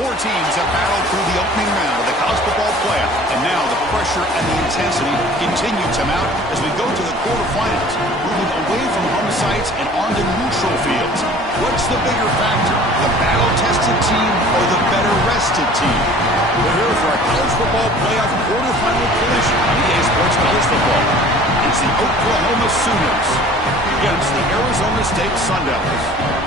Four teams have battled through the opening round of the college football playoff, and now the pressure and the intensity continue to mount as we go to the quarterfinals, moving away from home sites and onto neutral fields. What's the bigger factor, the battle-tested team or the better-rested team? We're here for a college football playoff quarterfinal collision on EA Sports College Football. It's the Oklahoma Sooners against the Arizona State Sun Devils.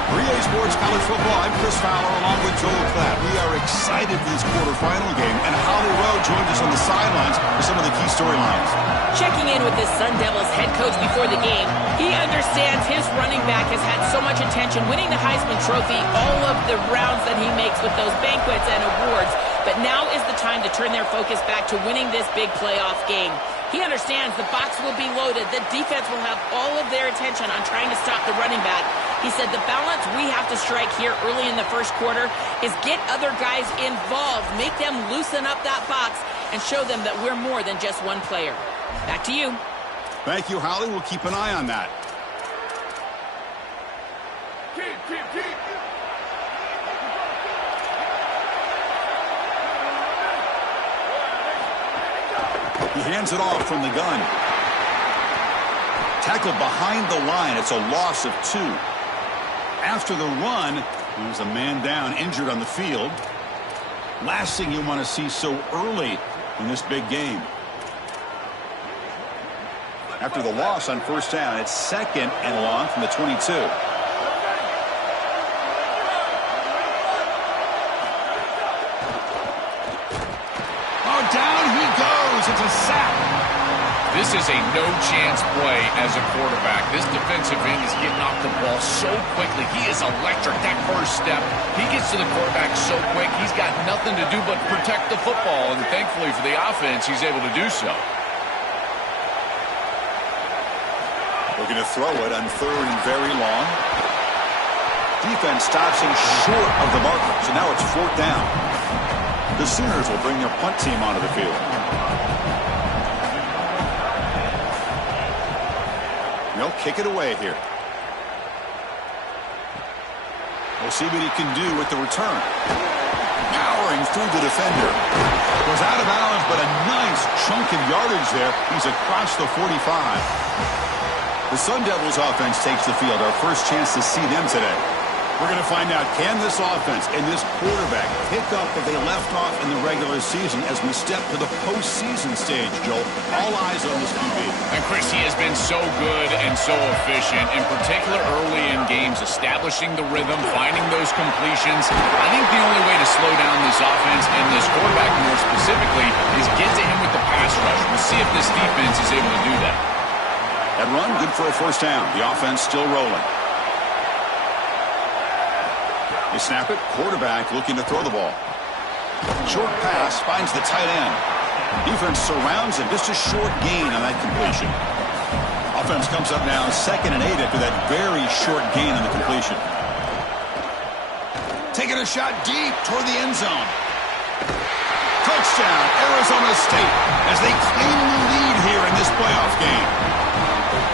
For EA Sports College Football, I'm Chris Fowler along with Joel Klatt. We are excited for this quarterfinal game, and Holly Rowe joins us on the sidelines for some of the key storylines. Checking in with the Sun Devils head coach before the game, he understands his running back has had so much attention, winning the Heisman Trophy, all of the rounds that he makes with those banquets and awards. But now is the time to turn their focus back to winning this big playoff game. He understands the box will be loaded. The defense will have all of their attention on trying to stop the running back. He said the balance we have to strike here early in the first quarter is get other guys involved, make them loosen up that box, and show them that we're more than just one player. Back to you. Thank you, Holly. We'll keep an eye on that. He hands it off from the gun. Tackled behind the line. It's a loss of 2. After the run, there's a man down, injured on the field. Last thing you want to see so early in this big game. After the loss on first down, it's 2nd and long from the 22. Oh, down he goes. It's a sack. This is a no-chance play as a quarterback. This defensive end is getting off the ball so quickly. He is electric. That first step, he gets to the quarterback so quick, he's got nothing to do but protect the football. And thankfully for the offense, he's able to do so. Looking to throw it on 3rd and very long. Defense stops him short of the marker, so now it's 4th down. The Sooners will bring their punt team onto the field. They'll kick it away here. We'll see what he can do with the return. Powering through the defender. Goes out of bounds, but a nice chunk of yardage there. He's across the 45. The Sun Devils offense takes the field. Our first chance to see them today. We're going to find out, can this offense and this quarterback pick up what they left off in the regular season as we step to the postseason stage, Joel? All eyes on this QB. And Chris, he has been so good and so efficient, in particular early in games, establishing the rhythm, finding those completions. I think the only way to slow down this offense and this quarterback more specifically is get to him with the pass rush. We'll see if this defense is able to do that. That run, good for a first down. The offense still rolling. They snap it. Quarterback looking to throw the ball. Short pass finds the tight end. Defense surrounds him. Just a short gain on that completion. Offense comes up now 2nd and 8 after that very short gain on the completion. Taking a shot deep toward the end zone. Touchdown, Arizona State, as they claim the lead here in this playoff game.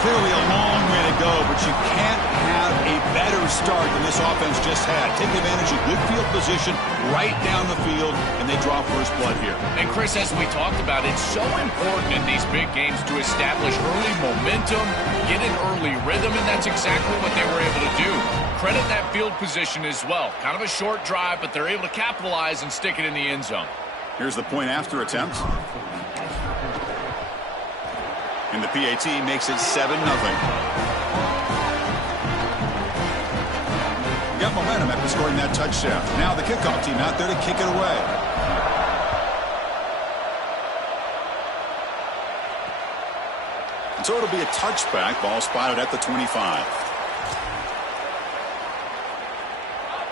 Clearly a long way to go, but you can't have a better start than this offense just had. Take advantage of good field position right down the field, and they draw first blood here. And Chris, as we talked about, it's so important in these big games to establish early momentum, get an early rhythm, and that's exactly what they were able to do. Credit that field position as well. Kind of a short drive, but they're able to capitalize and stick it in the end zone. Here's the point after attempt. And the PAT makes it 7-0. Got momentum after scoring that touchdown. Now the kickoff team out there to kick it away. And so it'll be a touchback. Ball spotted at the 25.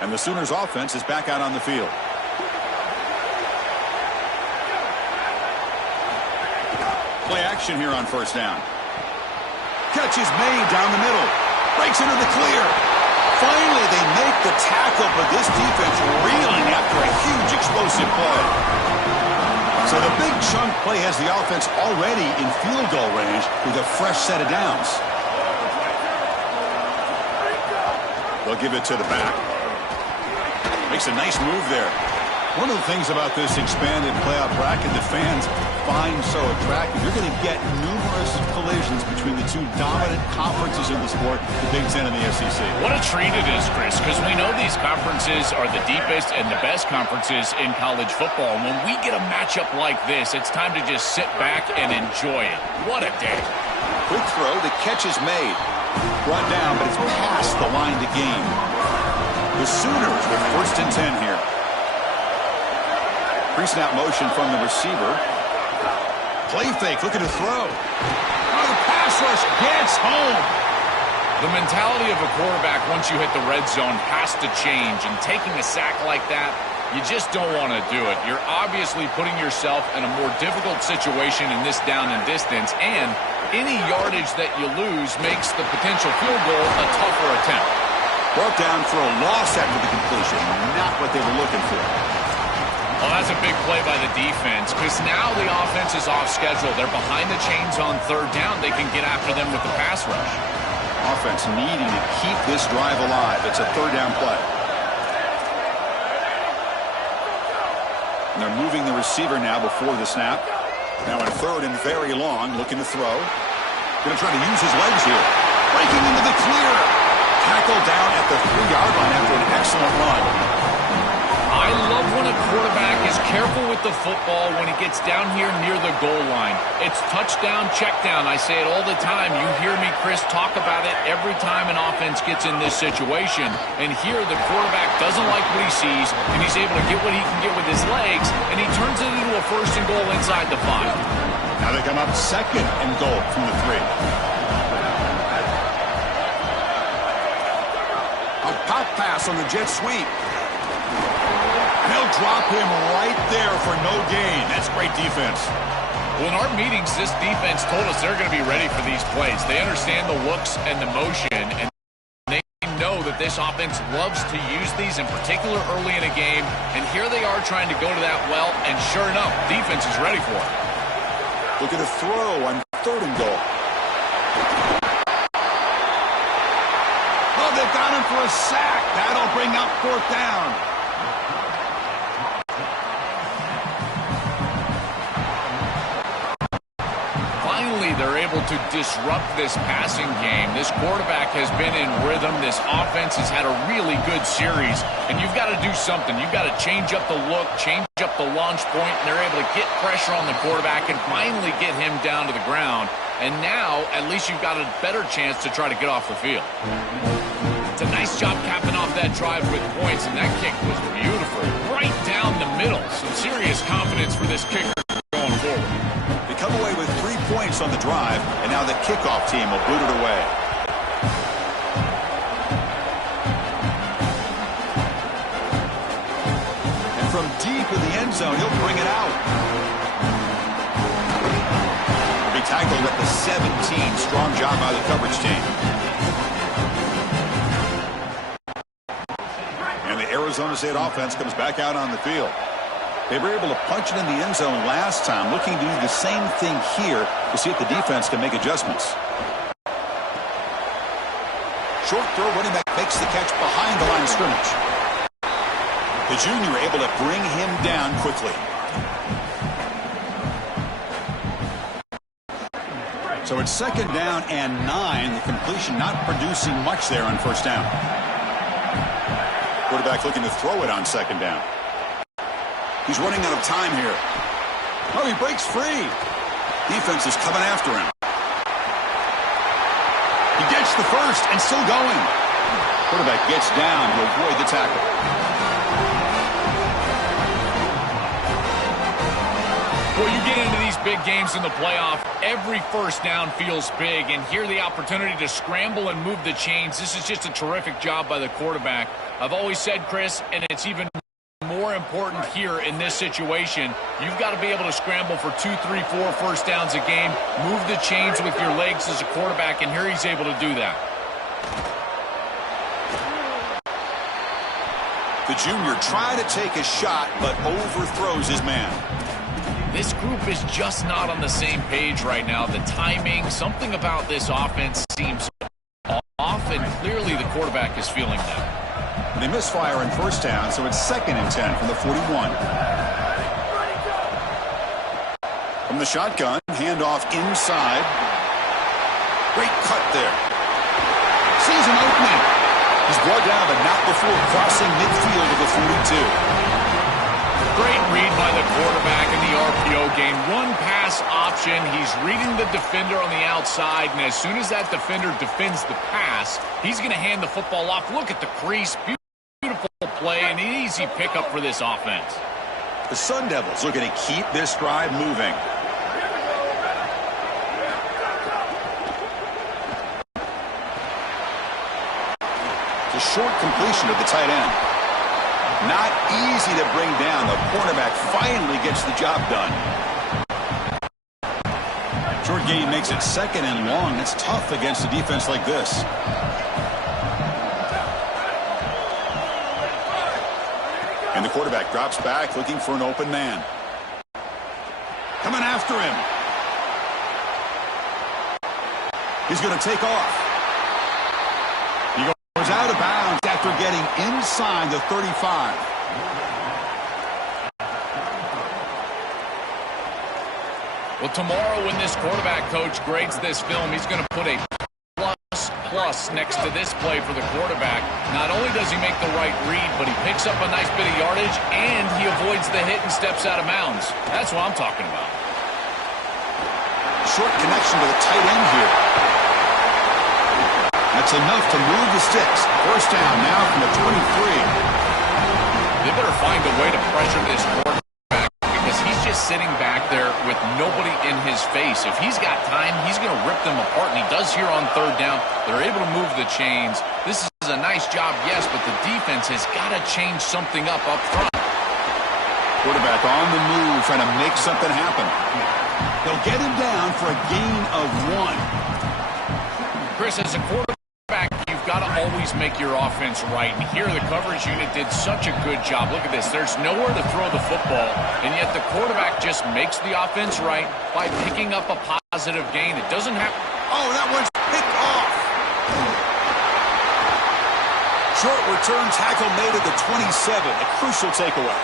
And the Sooners offense is back out on the field. Play action here on first down. Catch is made down the middle. Breaks into the clear. Finally, they make the tackle, but this defense reeling after a huge explosive play. So the big chunk play has the offense already in field goal range with a fresh set of downs. They'll give it to the back. Makes a nice move there. One of the things about this expanded playoff bracket that fans find so attractive, you're going to get numerous collisions between the two dominant conferences in the sport, the Big Ten and the SEC. What a treat it is, Chris, because we know these conferences are the deepest and the best conferences in college football. And when we get a matchup like this, it's time to just sit back and enjoy it. What a day. Quick throw, the catch is made. Brought down, but it's past the line to gain. The Sooners with 1st and 10 here. Pre-snap motion from the receiver. Play fake, looking to throw. Oh, the pass rush gets home. The mentality of a quarterback once you hit the red zone has to change, and taking a sack like that, you just don't want to do it. You're obviously putting yourself in a more difficult situation in this down and distance, and any yardage that you lose makes the potential field goal a tougher attempt. Brought down for a loss after the completion, not what they were looking for. Well, that's a big play by the defense, because now the offense is off schedule. They're behind the chains on 3rd down. They can get after them with the pass rush. Offense needing to keep this drive alive. It's a 3rd down play. And they're moving the receiver now before the snap. Now in 3rd and very long, looking to throw. Going to try to use his legs here. Breaking into the clear. Tackled down at the 3-yard line after an excellent run. I love when a quarterback is careful with the football when he gets down here near the goal line. It's touchdown, check down. I say it all the time. You hear me, Chris, talk about it every time an offense gets in this situation. And here the quarterback doesn't like what he sees, and he's able to get what he can get with his legs, and he turns it into a 1st and goal inside the 5. Now they come up 2nd and goal from the 3. A pop pass on the jet sweep. They'll drop him right there for no gain. That's great defense. Well, in our meetings, this defense told us they're going to be ready for these plays. They understand the looks and the motion, and they know that this offense loves to use these, in particular early in a game. And here they are trying to go to that well, and sure enough, defense is ready for it. Look at a throw on 3rd and goal. Oh, they've got him for a sack. That'll bring up 4th down. Finally, they're able to disrupt this passing game. This quarterback has been in rhythm. This offense has had a really good series, and you've got to do something. You've got to change up the look, change up the launch point, and they're able to get pressure on the quarterback and finally get him down to the ground. And now, at least you've got a better chance to try to get off the field. It's a nice job capping off that drive with points, and that kick was beautiful. Right down the middle. Some serious confidence for this kicker going forward. They come away with 3 points on the drive, and now the kickoff team will boot it away. And from deep in the end zone, he'll bring it out. He'll be tackled at the 17. Strong job by the coverage team. And the Arizona State offense comes back out on the field. They were able to punch it in the end zone last time, looking to do the same thing here to see if the defense can make adjustments. Short throw, running back makes the catch behind the line of scrimmage. The junior able to bring him down quickly. So it's 2nd down and 9. The completion not producing much there on 1st down. Quarterback looking to throw it on 2nd down. He's running out of time here. Oh, he breaks free. Defense is coming after him. He gets the 1st and still going. Quarterback gets down to avoid the tackle. Well, you get into these big games in the playoff, every 1st down feels big, and here the opportunity to scramble and move the chains. This is just a terrific job by the quarterback. I've always said, Chris, and it's even more important here in this situation, you've got to be able to scramble for 2, 3, 4 1st downs a game, move the chains with your legs as a quarterback, and here he's able to do that. The junior tried to take a shot, but overthrows his man. This group is just not on the same page right now. The timing, something about this offense seems off, and clearly the quarterback is feeling that. They misfire in first down, so it's 2nd and 10 from the 41. From the shotgun, handoff inside. Great cut there. Sees an opening. He's brought down, but not before crossing midfield of the 42. Great read by the quarterback in the RPO game. Run pass option. He's reading the defender on the outside, and as soon as that defender defends the pass, he's going to hand the football off. Look at the crease. Beautiful play, and an easy pickup for this offense. The Sun Devils looking to keep this drive moving. It's a short completion of the tight end. Not easy to bring down. The cornerback finally gets the job done. Short gain makes it 2nd and long. It's tough against a defense like this. And the quarterback drops back looking for an open man. Coming after him. He's going to take off. He goes out of bounds after getting inside the 35. Well, tomorrow when this quarterback coach grades this film, he's going to put a plus next to this play for the quarterback. Not only does he make the right read, but he picks up a nice bit of yardage, and he avoids the hit and steps out of bounds. That's what I'm talking about. Short connection to the tight end here. That's enough to move the sticks. First down now from the 23. They better find a way to pressure this quarterback because he's just sitting back there with nobody in his face. If he's got time, he's going to rip them apart, and he does here on 3rd down. They're able to move the chains. This is a nice job, yes, but the defense has got to change something up front. Quarterback on the move, trying to make something happen. They'll get him down for a gain of 1. Chris, as a quarterback, you've got to always make your offense right. And here the coverage unit did such a good job. Look at this. There's nowhere to throw the football, and yet the quarterback just makes the offense right by picking up a positive gain. It doesn't happen. Oh, that one's picked off. Short return tackle made at the 27. A crucial takeaway.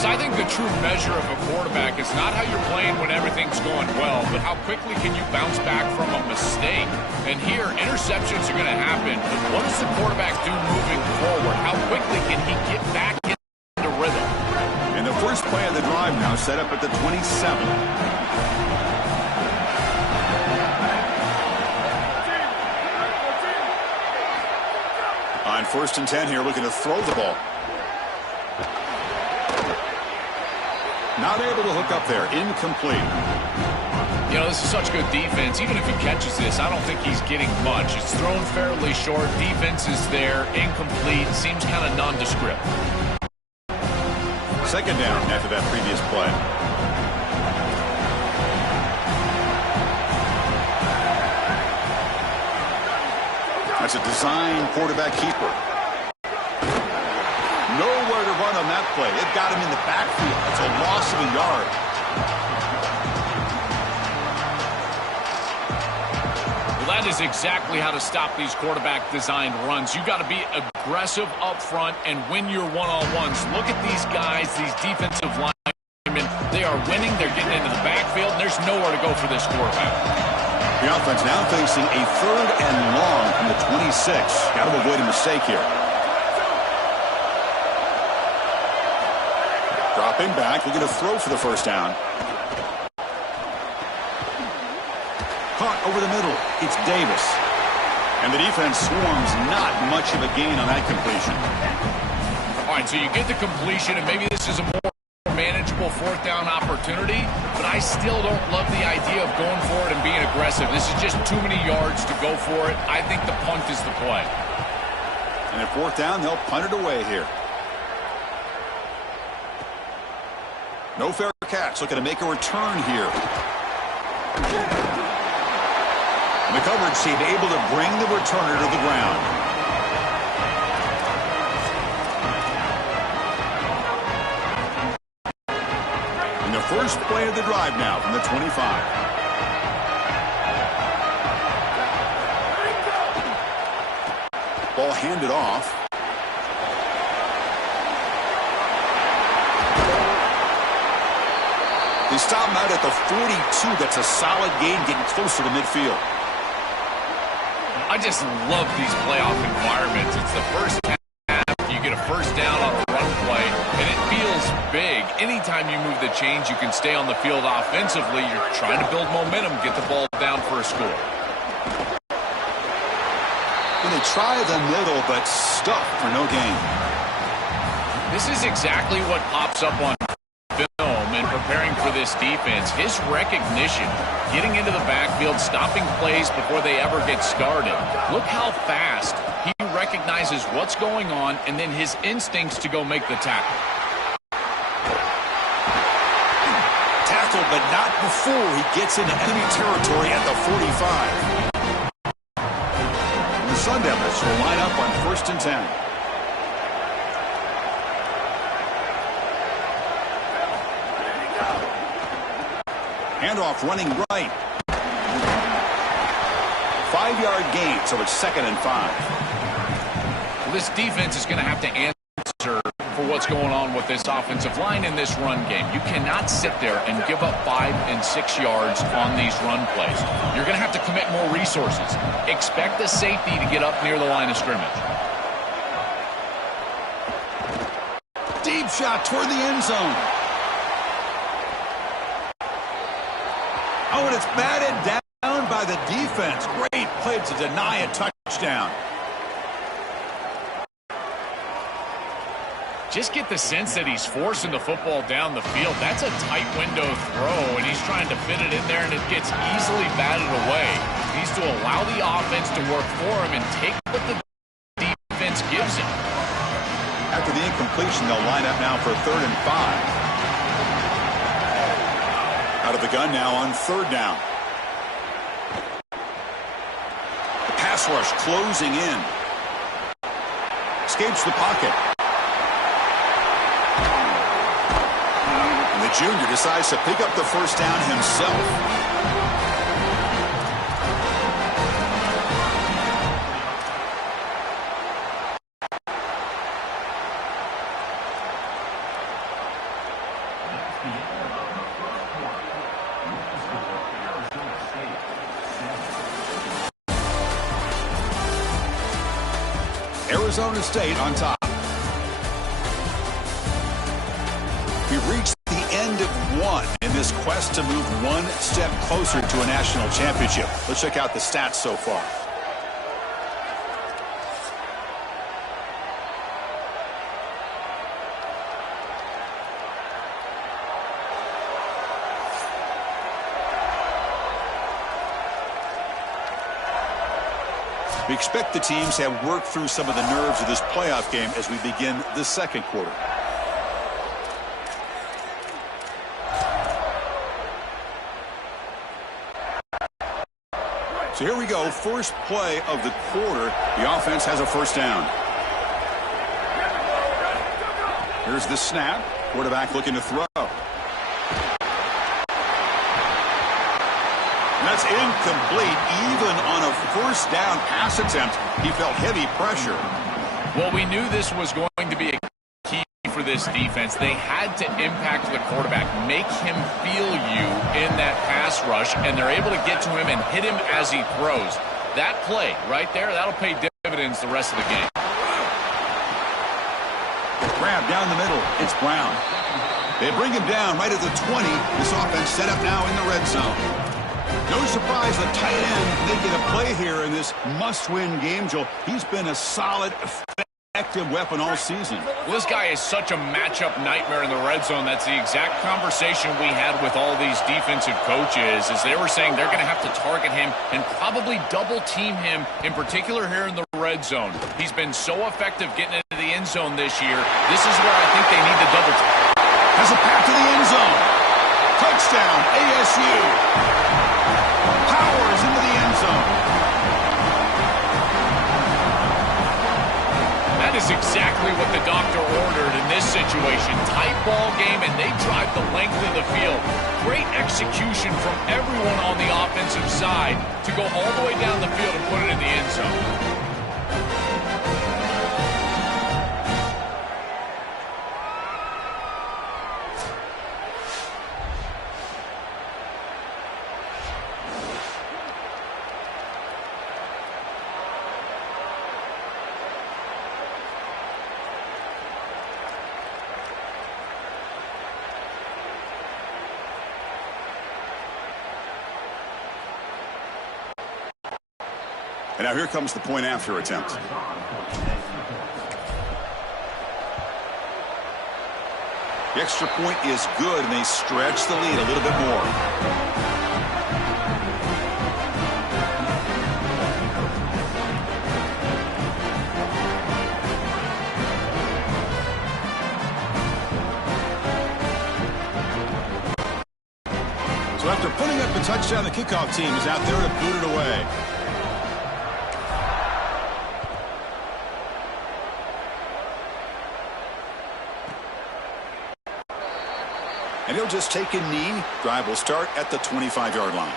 I think the true measure of a quarterback is not how you're playing when everything's going well, but how quickly can you bounce back from a mistake. And here, interceptions are going to happen, but what does the quarterback do moving forward? How quickly can he get back into rhythm? And the first play of the drive now set up at the 27. On 1st and 10 here, looking to throw the ball. Not able to hook up there. Incomplete. You know, this is such good defense. Even if he catches this, I don't think he's getting much. It's thrown fairly short. Defense is there. Incomplete. Seems kind of nondescript. 2nd down after that previous play. That's a design quarterback keeper. Nowhere to run on that play. It got him in the backfield. It's a loss of a yard. Well, that is exactly how to stop these quarterback-designed runs. You've got to be aggressive up front and win your one-on-ones. Look at these guys, these defensive linemen. They are winning. They're getting into the backfield, and there's nowhere to go for this quarterback. The offense now facing a 3rd and long from the 26. Got to avoid a mistake here. Dropping back, looking to throw for the first down. Caught over the middle. It's Davis. And the defense swarms, not much of a gain on that completion. All right, so you get the completion, and maybe this is a more manageable 4th down opportunity, but I still don't love the idea of going for it and being aggressive. This is just too many yards to go for it. I think the punt is the play. And at 4th down, they'll punt it away here. No fair catch. Looking to make a return here. And the coverage team able to bring the returner to the ground. First play of the drive now from the 25. Ball handed off. They stop him out at the 42. That's a solid gain, getting closer to midfield. I just love these playoff environments. It's the first half. You get a first down on a run play, and it feels big. Anytime you move the chains, you can stay on the field offensively. You're trying to build momentum, get the ball down for a score. And they try the middle, but stuck for no gain. This is exactly what pops up on film in preparing for this defense. His recognition, getting into the backfield, stopping plays before they ever get started. Look how fast he recognizes what's going on and then his instincts to go make the tackle. Tackled, but not before he gets into enemy territory at the 45. The Sun Devils will line up on 1st and 10. Handoff running right. 5-yard gain, so it's 2nd and 5. Well, this defense is going to have to answer for what's going on with this offensive line in this run game. You cannot sit there and give up 5 and 6 yards on these run plays. You're going to have to commit more resources. Expect the safety to get up near the line of scrimmage. Deep shot toward the end zone. Oh, and it's batted down by the defense. Great play to deny a touchdown. Just get the sense that he's forcing the football down the field. That's a tight window throw, and he's trying to fit it in there, and it gets easily batted away. He needs to allow the offense to work for him and take what the defense gives him. After the incompletion, they'll line up now for 3rd and 5. Out of the gun now on 3rd down. The pass rush closing in. Escapes the pocket. And the junior decides to pick up the first down himself. Arizona State on top. We've reached the end of one in this quest to move one step closer to a national championship. Let's check out the stats so far. We expect the teams to have worked through some of the nerves of this playoff game as we begin the 2nd quarter. So here we go, first play of the quarter. The offense has a first down. Here's the snap. Quarterback looking to throw. That's incomplete. Even on a first down pass attempt, he felt heavy pressure. Well, we knew this was going to be a key for this defense. They had to impact the quarterback, make him feel you in that pass rush, and they're able to get to him and hit him as he throws. That play right there, that'll pay dividends the rest of the game. Grab down the middle. It's Brown. They bring him down right at the 20. This offense set up now in the red zone. No surprise, the tight end making a play here in this must-win game, Joel. He's been a solid, effective weapon all season. Well, this guy is such a matchup nightmare in the red zone. That's the exact conversation we had with all these defensive coaches, as they were saying they're going to have to target him and probably double-team him, in particular here in the red zone. He's been so effective getting into the end zone this year. This is where I think they need to double-team. Has a pass to the end zone. Touchdown, ASU. Powers into the end zone. That is exactly what the doctor ordered in this situation. Tight ball game, and they drive the length of the field. Great execution from everyone on the offensive side to go all the way down the field and put it in the end zone. And now here comes the point after attempt. The extra point is good, and they stretch the lead a little bit more. So after putting up a touchdown, the kickoff team is out there to boot it away. And he'll just take a knee. Drive will start at the 25-yard line.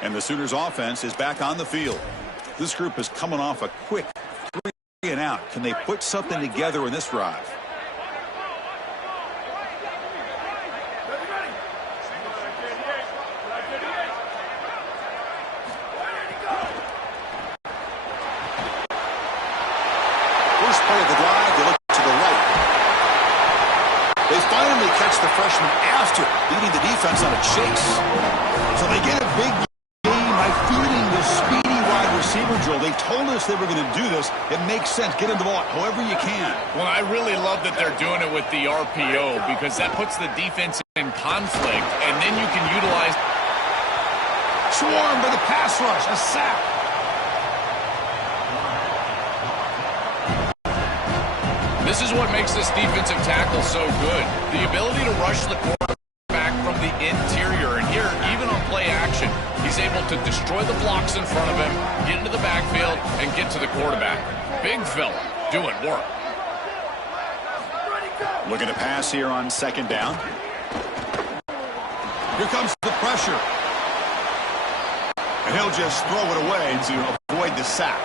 And the Sooners offense is back on the field. This group is coming off a quick 3 and out. Can they put something together in this drive? First play of the drive, they look to the right. They finally catch the freshman after leading the defense on a chase. So they get a big game by feeding the speedy wide receiver drill. They told us they were going to do this. It makes sense. Get him the ball however you can. Well, I really love that they're doing it with the RPO because that puts the defense in conflict, and then you can utilize. Swarmed by the pass rush. A sack. This is what makes this defensive tackle so good. The ability to rush the quarterback from the interior. And here, even on play action, he's able to destroy the blocks in front of him, get into the backfield, and get to the quarterback. Big fella doing work. Looking to pass here on second down. Here comes the pressure. And he'll just throw it away to avoid the sack.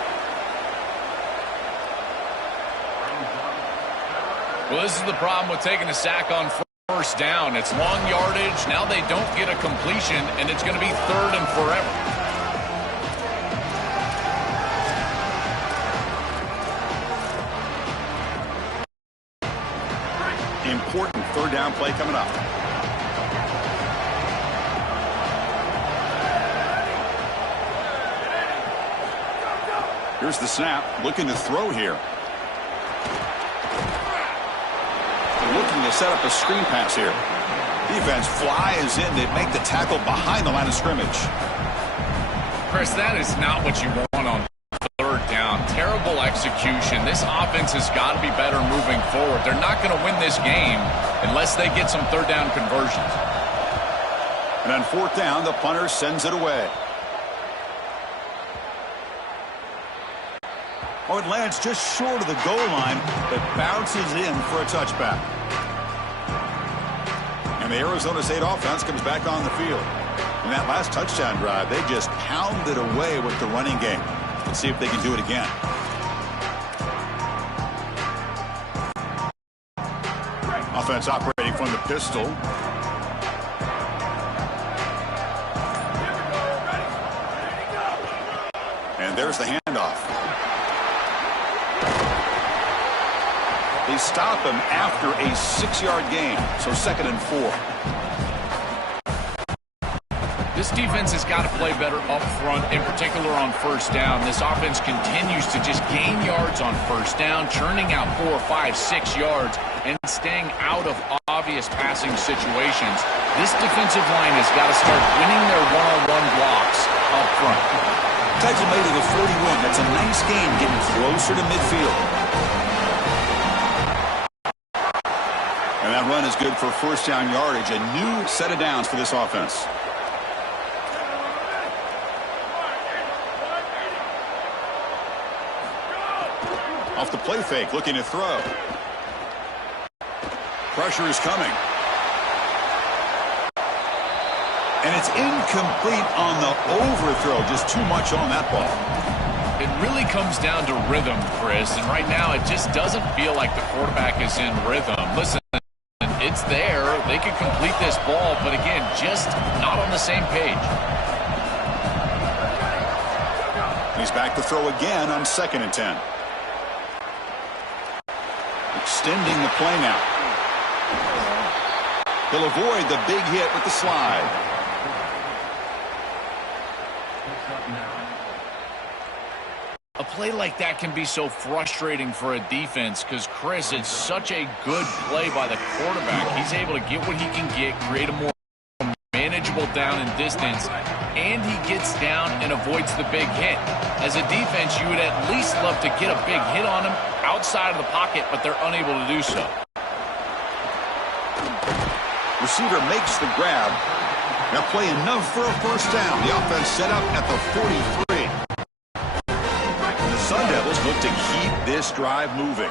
Well, this is the problem with taking a sack on first down. It's long yardage. Now they don't get a completion, and it's going to be third and forever. Important third down play coming up. Here's the snap. Looking to throw here. Looking to set up a screen pass here. Defense flies in. They make the tackle behind the line of scrimmage. Chris, that is not what you want on third down. Terrible execution. This offense has got to be better moving forward. They're not going to win this game unless they get some third down conversions. And on fourth down, the punter sends it away. Oh, it lands just short of the goal line, but bounces in for a touchback. And the Arizona State offense comes back on the field. In that last touchdown drive, they just pounded away with the running game. Let's see if they can do it again. Offense operating from the pistol. And there's the handoff. They stop him after a 6-yard gain, so 2nd and 4. This defense has got to play better up front, in particular on first down. This offense continues to just gain yards on first down, churning out 4, 5, 6 yards, and staying out of obvious passing situations. This defensive line has got to start winning their one-on-one blocks up front. Tags him to the 41. That's a nice gain, getting closer to midfield. And that run is good for first down yardage. A new set of downs for this offense. Off the play fake, looking to throw. Pressure is coming. And it's incomplete on the overthrow. Just too much on that ball. It really comes down to rhythm, Chris. And right now, it just doesn't feel like the quarterback is in rhythm. Listen, it's there. They could complete this ball, but again, just not on the same page. He's back to throw again on 2nd and 10. Extending the play now. He'll avoid the big hit with the slide. A play like that can be so frustrating for a defense because, Chris, it's such a good play by the quarterback. He's able to get what he can get, create a more manageable down and distance, and he gets down and avoids the big hit. As a defense, you would at least love to get a big hit on him outside of the pocket, but they're unable to do so. Receiver makes the grab. They'll play enough for a first down. The offense set up at the 43. And the Sun Devils look to keep this drive moving.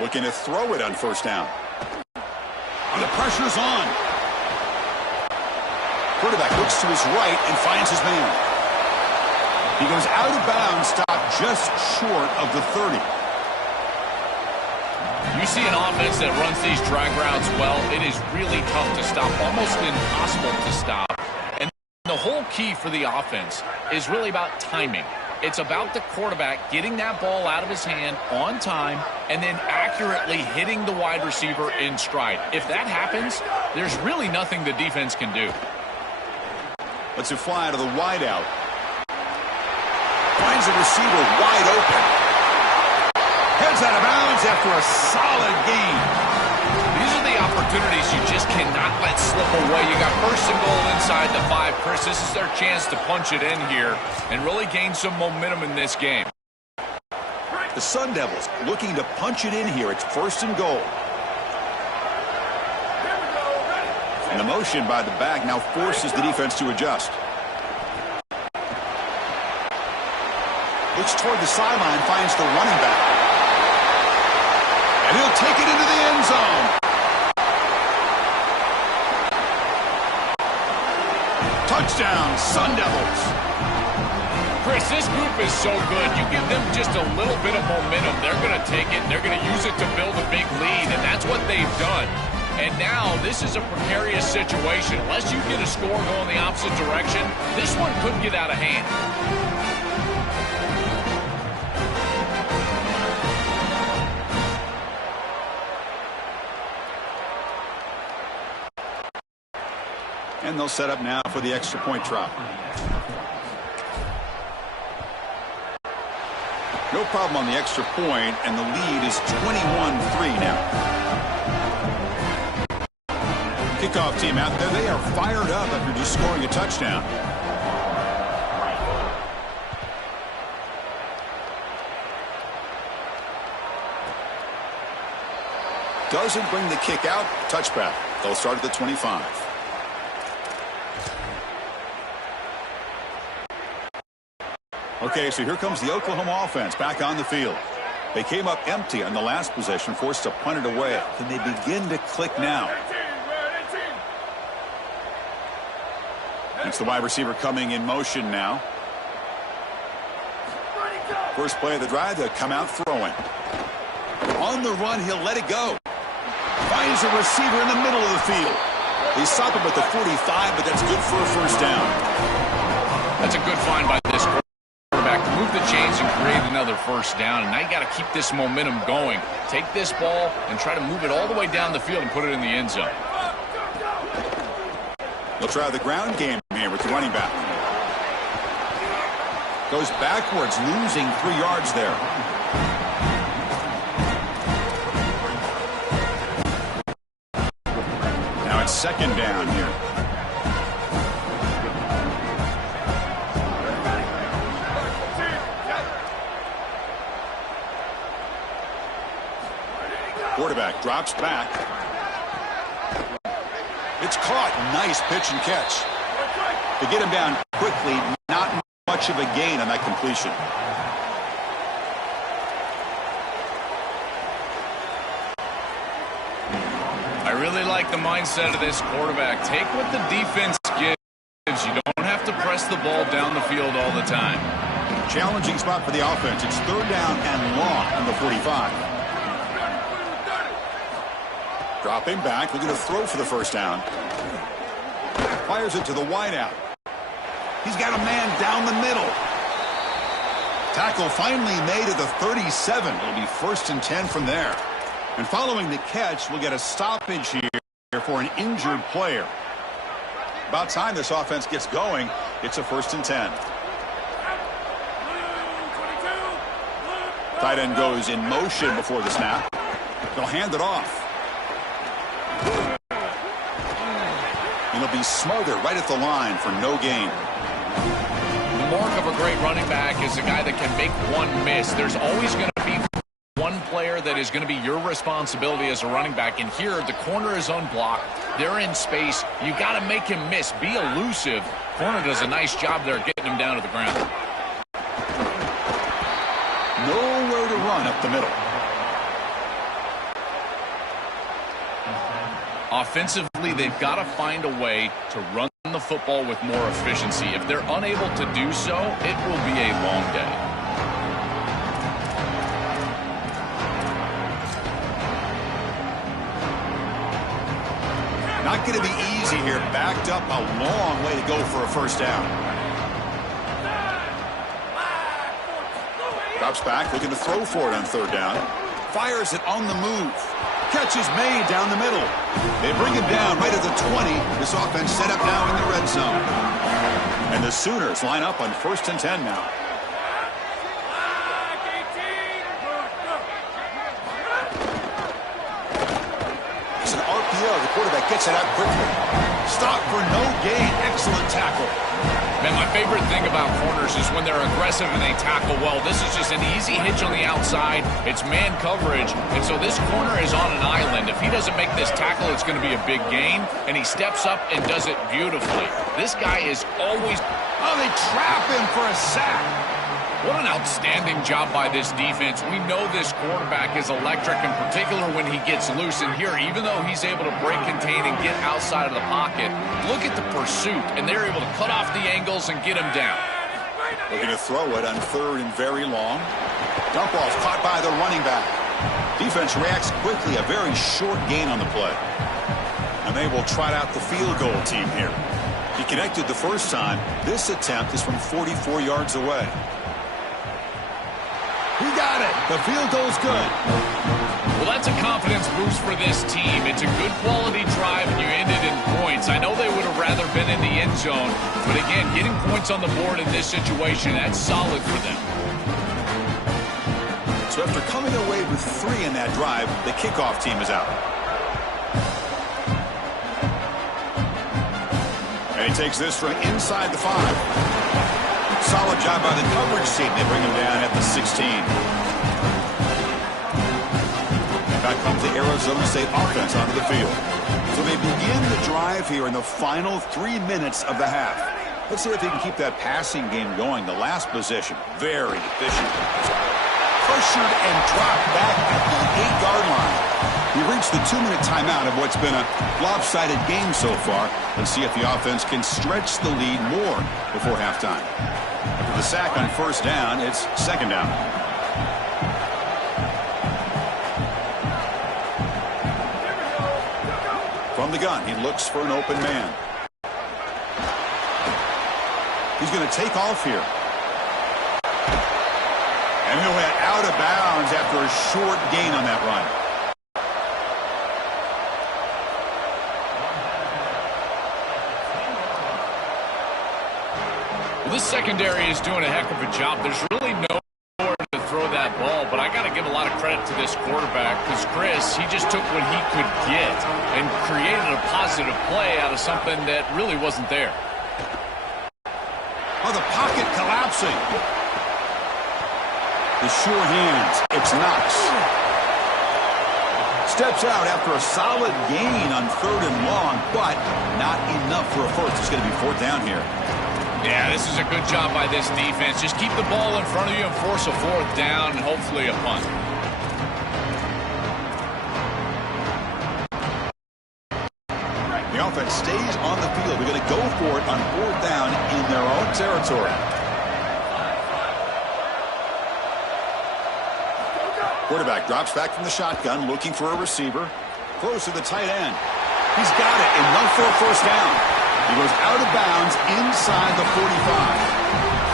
Looking to throw it on first down. And the pressure's on. Quarterback looks to his right and finds his man. He goes out of bounds, stopped just short of the 30. You see an offense that runs these drag routes well, it is really tough to stop, almost impossible to stop. And the whole key for the offense is really about timing. It's about the quarterback getting that ball out of his hand on time and then accurately hitting the wide receiver in stride. If that happens, there's really nothing the defense can do. Let's it fly to the wideout. Finds the receiver wide open. Heads out of bounds after a solid gain. These are the opportunities you just cannot let slip away. You got 1st and goal inside the 5. Chris, this is their chance to punch it in here and really gain some momentum in this game. The Sun Devils looking to punch it in here. It's 1st and goal. And the motion by the back now forces the defense to adjust. Looks toward the sideline, finds the running back. And he'll take it into the end zone. Touchdown, Sun Devils. Chris, this group is so good. You give them just a little bit of momentum, they're going to take it, and they're going to use it to build a big lead, and that's what they've done. And now this is a precarious situation. Unless you get a score going the opposite direction, this one could get out of hand. And they'll set up now for the extra point try. No problem on the extra point, and the lead is 21-3 now. Kickoff team out there, they are fired up after just scoring a touchdown. doesn't bring the kick out. Touchback. They'll start at the 25. Okay, so here comes the Oklahoma offense back on the field. They came up empty on the last possession, forced to punt it away. Can they begin to click now? It's the wide receiver coming in motion now. First play of the drive, they'll come out throwing. On the run, he'll let it go. Finds a receiver in the middle of the field. They stop him at the 45, but that's good for a first down. That's a good find by this quarterback to move the chains and create another first down. And now you got to keep this momentum going. Take this ball and try to move it all the way down the field and put it in the end zone. They'll try the ground game here with the running back. Goes backwards, losing 3 yards there. Now it's second down here. Quarterback drops back. It's caught. Nice pitch and catch. To get him down quickly, not much of a gain on that completion. I really like the mindset of this quarterback. Take what the defense gives. You don't have to press the ball down the field all the time. Challenging spot for the offense. It's third down and long on the 45. Dropping back, looking to throw for the first down. Fires it to the wideout. He's got a man down the middle. Tackle finally made at the 37. It'll be first and 10 from there. And following the catch, we'll get a stoppage here for an injured player. About time this offense gets going. It's a first and 10. Tight end goes in motion before the snap. They'll hand it off. And he'll be smothered right at the line for no gain. The mark of a great running back is a guy that can make one miss. There's always going to be one player that is going to be your responsibility as a running back. And here, the corner is unblocked. They're in space. You got to make him miss. Be elusive. Corner does a nice job there getting him down to the ground. Nowhere to run up the middle. Offensively, they've got to find a way to run the football with more efficiency. If they're unable to do so, it will be a long day. Not going to be easy here. Backed up a long way to go for a first down. Drops back, looking to throw for it on third down. Fires it on the move. Catch is made down the middle. They bring him down right at the 20. This offense set up now in the red zone. And the Sooners line up on first and 10 now. It's an RPO. The quarterback gets it out quickly. Stop for no gain. Excellent tackle. Man, my favorite thing about corners is when they're aggressive and they tackle well. This is just an easy hitch on the outside. It's man coverage, and so this corner is on an island. If he doesn't make this tackle, it's going to be a big gain, and he steps up and does it beautifully. This guy is always... Oh, they trap him for a sack. What an outstanding job by this defense. We know this quarterback is electric, in particular when he gets loose. And here, even though he's able to break, contain, and get outside of the pocket, look at the pursuit. And they're able to cut off the angles and get him down. Looking to throw it on third and very long. Dump off caught by the running back. Defense reacts quickly. A very short gain on the play. And they will trot out the field goal team here. He connected the first time. This attempt is from 44 yards away. He got it. The field goal's good. Well, that's a confidence boost for this team. It's a good quality drive, and you ended in points. I know they would have rather been in the end zone, but again, getting points on the board in this situation, that's solid for them. So after coming away with 3 in that drive, the kickoff team is out. And he takes this from inside the 5. Solid job by the coverage team. They bring him down at the 16. Back comes the Arizona State offense onto the field. So they begin the drive here in the final 3 minutes of the half. Let's see if they can keep that passing game going. The last possession, very efficient. Pressured and dropped back at the 8-yard line. We reached the 2-minute timeout of what's been a lopsided game so far. Let's see if the offense can stretch the lead more before halftime. After the sack on first down, it's second down. From the gun, he looks for an open man. He's going to take off here. And he'll head out of bounds after a short gain on that run. Well, this secondary is doing a heck of a job. There's really nowhere to throw that ball, but I got to give a lot of credit to this quarterback because Chris, he just took what he could get and created a positive play out of something that really wasn't there. Oh, the pocket collapsing. The sure hands. It's Knox. Steps out after a solid gain on 3rd and long, but not enough for a first. It's going to be 4th down here. Yeah, this is a good job by this defense. Just keep the ball in front of you and force a 4th down and hopefully a punt. The offense stays on the field. They're going to go for it on 4th down in their own territory. Quarterback drops back from the shotgun, looking for a receiver. Close to the tight end. He's got it, enough for a first down. He goes out of bounds inside the 45.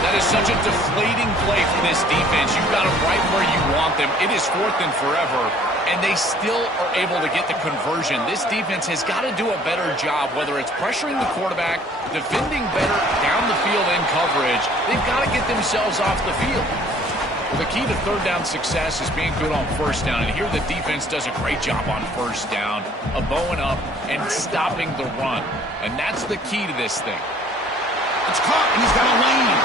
That is such a deflating play for this defense. You've got them right where you want them. It is 4th and forever, and they still are able to get the conversion. This defense has got to do a better job, whether it's pressuring the quarterback, defending better down the field in coverage. They've got to get themselves off the field. Well, the key to 3rd down success is being good on 1st down, and here the defense does a great job on 1st down of bowing up and stopping the run, and that's the key to this thing. It's caught, and he's got a lane.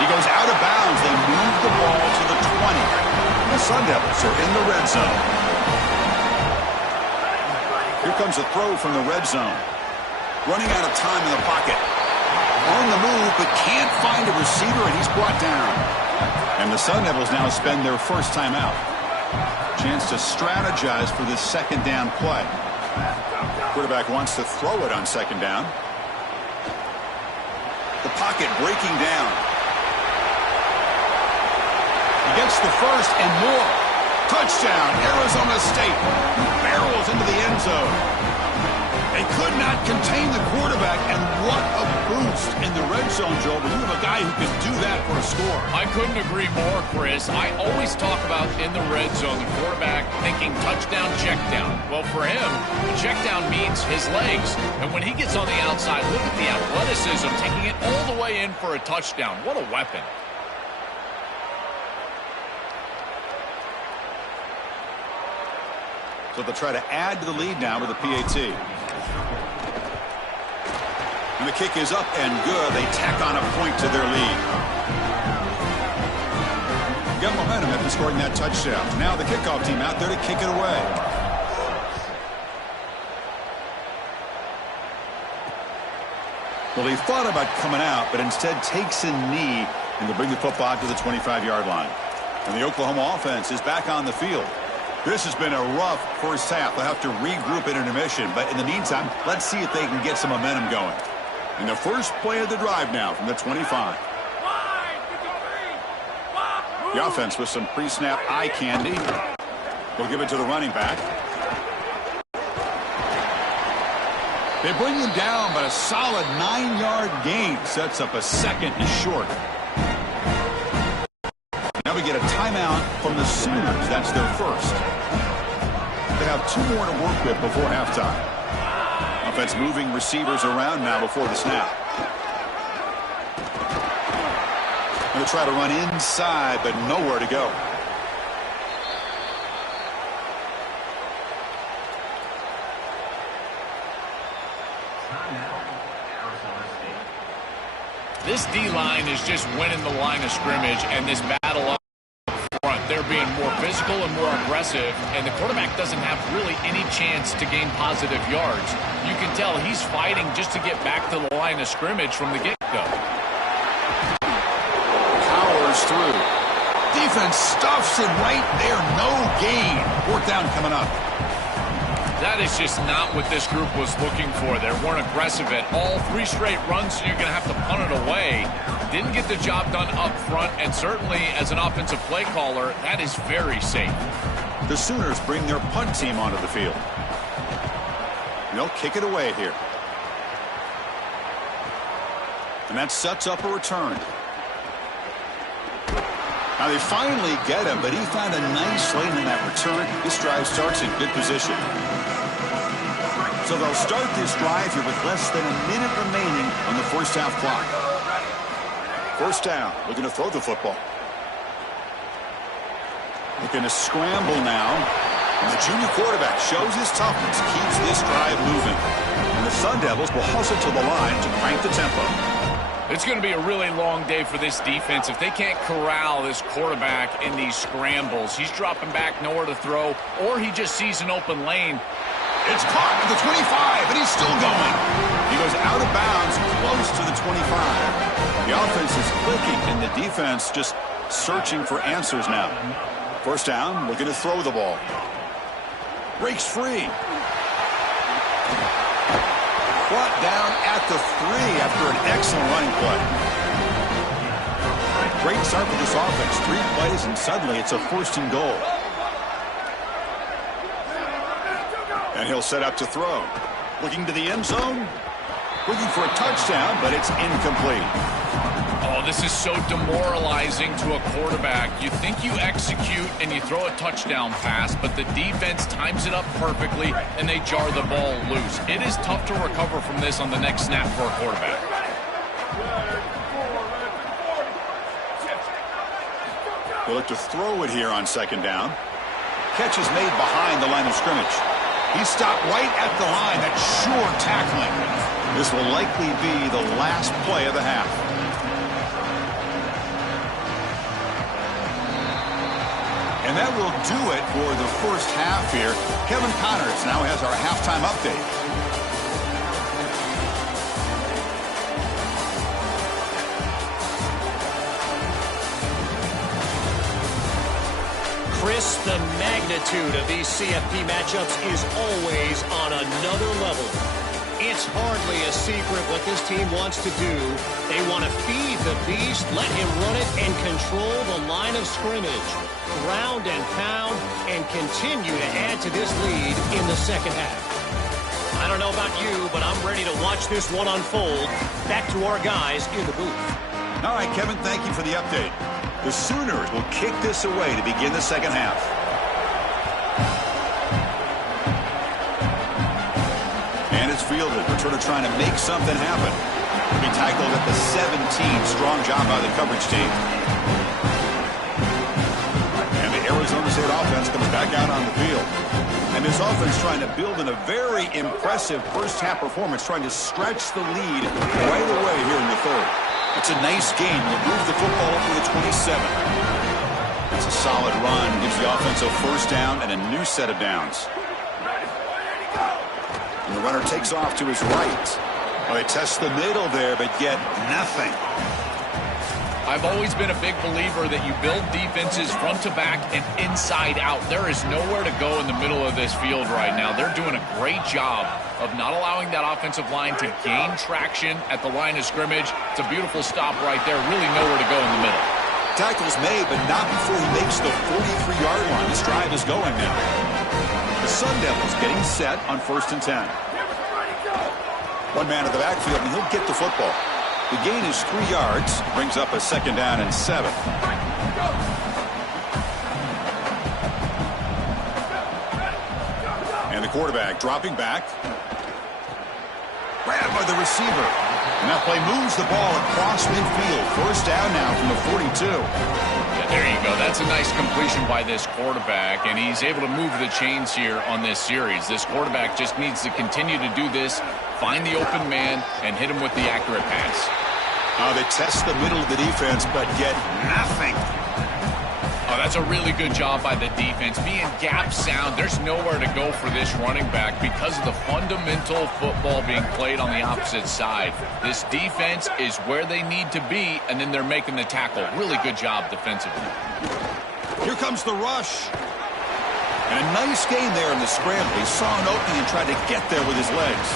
He goes out of bounds. They move the ball to the 20. The Sun Devils are in the red zone. Here comes a throw from the red zone. Running out of time in the pocket. On the move, but can't find a receiver, and he's brought down. And the Sun Devils now spend their first timeout. Chance to strategize for this 2nd down play. Quarterback wants to throw it on 2nd down. The pocket breaking down. He gets the first and more. Touchdown, Arizona State. Barrels into the end zone. They could not contain the quarterback, and what a boost in the red zone, Joe. But you have a guy who can do that for a score. I couldn't agree more, Chris. I always talk about in the red zone, the quarterback thinking touchdown, check down. Well, for him, the check down means his legs. And when he gets on the outside, look at the athleticism, taking it all the way in for a touchdown. What a weapon. So they'll try to add to the lead now with a PAT. And the kick is up and good. They tack on a point to their lead. Got momentum after scoring that touchdown. Now the kickoff team out there to kick it away. Well, he thought about coming out, but instead takes a knee and to bring the football out to the 25-yard line. And the Oklahoma offense is back on the field. This has been a rough first half. They'll have to regroup at intermission. But in the meantime, let's see if they can get some momentum going. And the first play of the drive now from the 25. The offense with some pre-snap eye candy. We'll give it to the running back. They bring him down, but a solid 9-yard gain sets up a 2nd and short. Now we get a timeout from the Sooners. That's their first. They have 2 more to work with before halftime. Offense moving receivers around now before the snap. Going to try to run inside, but nowhere to go. This D-line is just winning the line of scrimmage and this battle up front. They're being more physical and more aggressive, and the quarterback doesn't have really any chance to gain positive yards. You can tell he's fighting just to get back to the line of scrimmage from the get-go. Powers through. Defense stuffs him right there. No gain. Fourth down coming up. That is just not what this group was looking for. They weren't aggressive at all. 3 straight runs, so you're going to have to punt it away. Didn't get the job done up front, and certainly as an offensive play caller, that is very safe. The Sooners bring their punt team onto the field. They'll kick it away here. And that sets up a return. Now they finally get him, but he found a nice lane in that return. This drive starts in good position. So they'll start this drive here with less than a minute remaining on the first half clock. First down, looking to throw the football. Looking to scramble now. And the junior quarterback shows his toughness, keeps this drive moving. And the Sun Devils will hustle to the line to crank the tempo. It's going to be a really long day for this defense. If they can't corral this quarterback in these scrambles, he's dropping back, nowhere to throw, or he just sees an open lane. It's caught at the 25, and he's still going. He goes out of bounds, close to the 25. The offense is clicking, and the defense just searching for answers now. First down, looking to throw the ball. Breaks free. Brought down at the 3 after an excellent running play. Great start for this offense. 3 plays, and suddenly it's a first and goal. And he'll set up to throw. Looking to the end zone. Looking for a touchdown, but it's incomplete. Oh, this is so demoralizing to a quarterback. You think you execute and you throw a touchdown pass, but the defense times it up perfectly and they jar the ball loose. It is tough to recover from this on the next snap for a quarterback. We'll look to throw it here on second down. Catch is made behind the line of scrimmage. He stopped right at the line. That's sure tackling. This will likely be the last play of the half. And that will do it for the first half here. Kevin Connors now has our halftime update. Chris, the magnitude of these CFP matchups is always on another level. It's hardly a secret what this team wants to do. They want to feed the beast, let him run it, and control the line of scrimmage. Ground and pound, and continue to add to this lead in the second half. I don't know about you, but I'm ready to watch this one unfold. Back to our guys in the booth. All right, Kevin, thank you for the update. The Sooners will kick this away to begin the second half. And it's fielded. Returner trying to make something happen. He'll be tackled at the 17. Strong job by the coverage team. And the Arizona State offense comes back out on the field. And this offense trying to build in a very impressive first half performance, trying to stretch the lead right away here in the third. It's a nice game. They'll move the football up to the 27. That's a solid run. Gives the offense a first down and a new set of downs. And the runner takes off to his right. Well, they test the middle there, but get nothing. I've always been a big believer that you build defenses front to back and inside out. There is nowhere to go in the middle of this field right now. They're doing a great job of not allowing that offensive line to gain traction at the line of scrimmage. It's a beautiful stop right there. Really nowhere to go in the middle. Tackle's made, but not before he makes the 43-yard line. This drive is going now. The Sun Devils getting set on 1st and 10. One man in the backfield, and he'll get the football. The gain is 3 yards. Brings up a second down and 7. And the quarterback dropping back. Grabbed by the receiver. And that play moves the ball across midfield. First down now from the 42. Yeah, there you go. That's a nice completion by this quarterback, and he's able to move the chains here on this series. This quarterback just needs to continue to do this, find the open man, and hit him with the accurate pass. They test the middle of the defense, but get nothing. That's a really good job by the defense. Being gap sound, there's nowhere to go for this running back because of the fundamental football being played on the opposite side. This defense is where they need to be, and then they're making the tackle. Really good job defensively. Here comes the rush. And a nice gain there in the scramble. He saw an opening and tried to get there with his legs.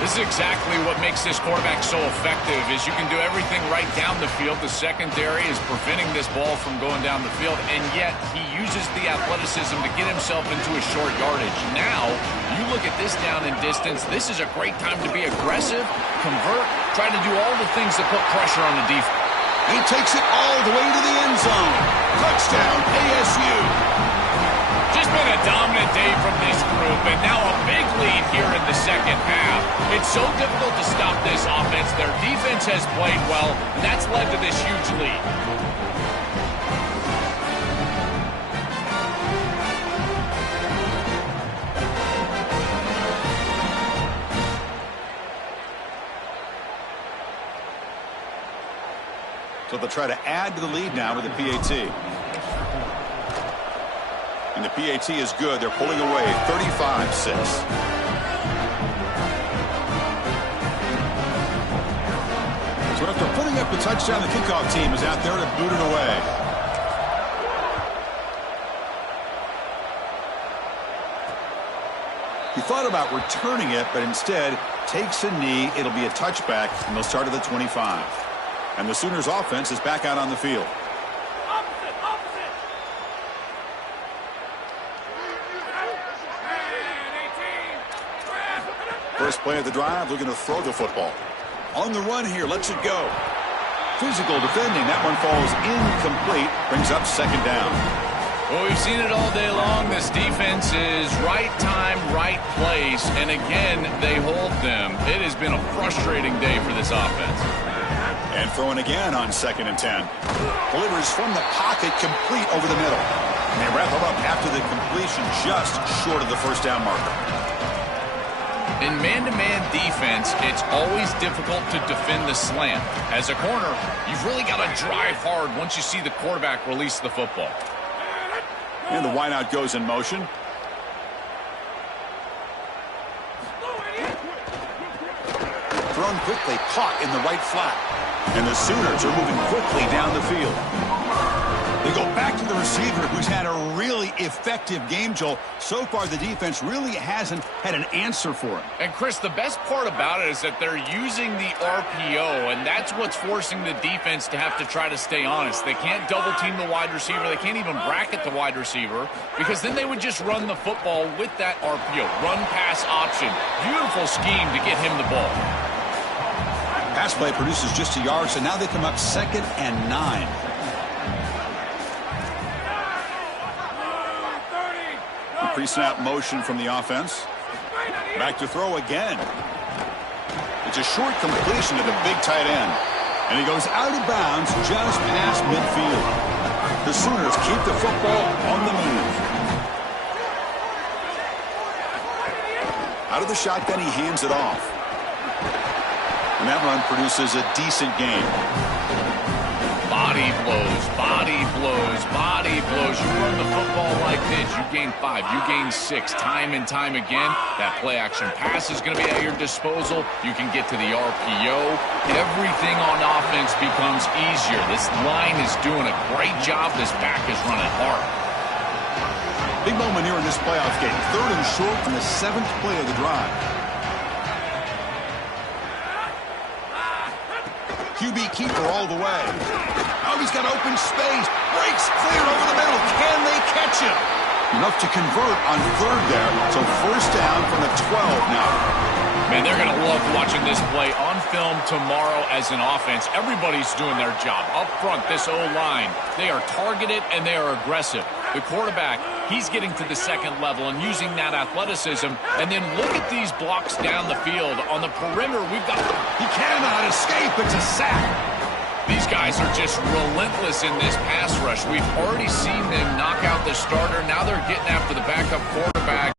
This is exactly what makes this quarterback so effective, is you can do everything right down the field. The secondary is preventing this ball from going down the field, and yet he uses the athleticism to get himself into a short yardage. Now, you look at this down and distance, this is a great time to be aggressive, convert, try to do all the things that put pressure on the defense. He takes it all the way to the end zone. Touchdown, ASU. Just been a dominant day from this group, and now a big lead here in the second half. It's so difficult to stop this offense. Their defense has played well, and that's led to this huge lead. So they'll try to add to the lead now with the PAT. And the PAT is good. They're pulling away 35-6. So after putting up the touchdown, the kickoff team is out there to boot it away. He thought about returning it, but instead takes a knee. It'll be a touchback, and they'll start at the 25. And the Sooners offense is back out on the field. First play of the drive, looking to throw the football. On the run here, lets it go. Physical defending, that one falls incomplete, brings up second down. Well, we've seen it all day long. This defense is right time, right place, and again, they hold them. It has been a frustrating day for this offense. And throwing again on 2nd and 10. Delivers from the pocket, complete over the middle. And they wrap him up after the completion, just short of the first down marker. In man-to-man defense, it's always difficult to defend the slant. As a corner, you've really got to drive hard once you see the quarterback release the football. And the wideout goes in motion. Thrown quickly, caught in the right flat. And the Sooners are moving quickly down the field. They go back to the receiver, who's had a really effective game, Joel. So far, the defense really hasn't had an answer for him. And, Chris, the best part about it is that they're using the RPO, and that's what's forcing the defense to have to try to stay honest. They can't double-team the wide receiver. They can't even bracket the wide receiver, because then they would just run the football with that RPO, run-pass option. Beautiful scheme to get him the ball. Pass play produces just a yard, so now they come up 2nd and 9. Pre-snap motion from the offense. Back to throw again. It's a short completion to the big tight end. And he goes out of bounds just past midfield. The Sooners keep the football on the move. Out of the shotgun, he hands it off. And that run produces a decent gain. Body blows, body blows, body blows. You run the football like this, you gain 5, you gain 6, time and time again. That play-action pass is going to be at your disposal. You can get to the RPO. Everything on offense becomes easier. This line is doing a great job. This back is running hard. Big moment here in this playoff game. 3rd and short from the 7th play of the drive. QB keeper all the way. Oh, he's got open space. Breaks clear over the middle. Can they catch him? Enough to convert on 3rd there. So first down from the 12 now. Man, they're going to love watching this play on film tomorrow as an offense. Everybody's doing their job. Up front, this O-line, they are targeted and they are aggressive. The quarterback, he's getting to the 2nd level and using that athleticism. And then look at these blocks down the field. On the perimeter, we've got... He cannot escape. It's a sack. These guys are just relentless in this pass rush. We've already seen them knock out the starter. Now they're getting after the backup quarterback,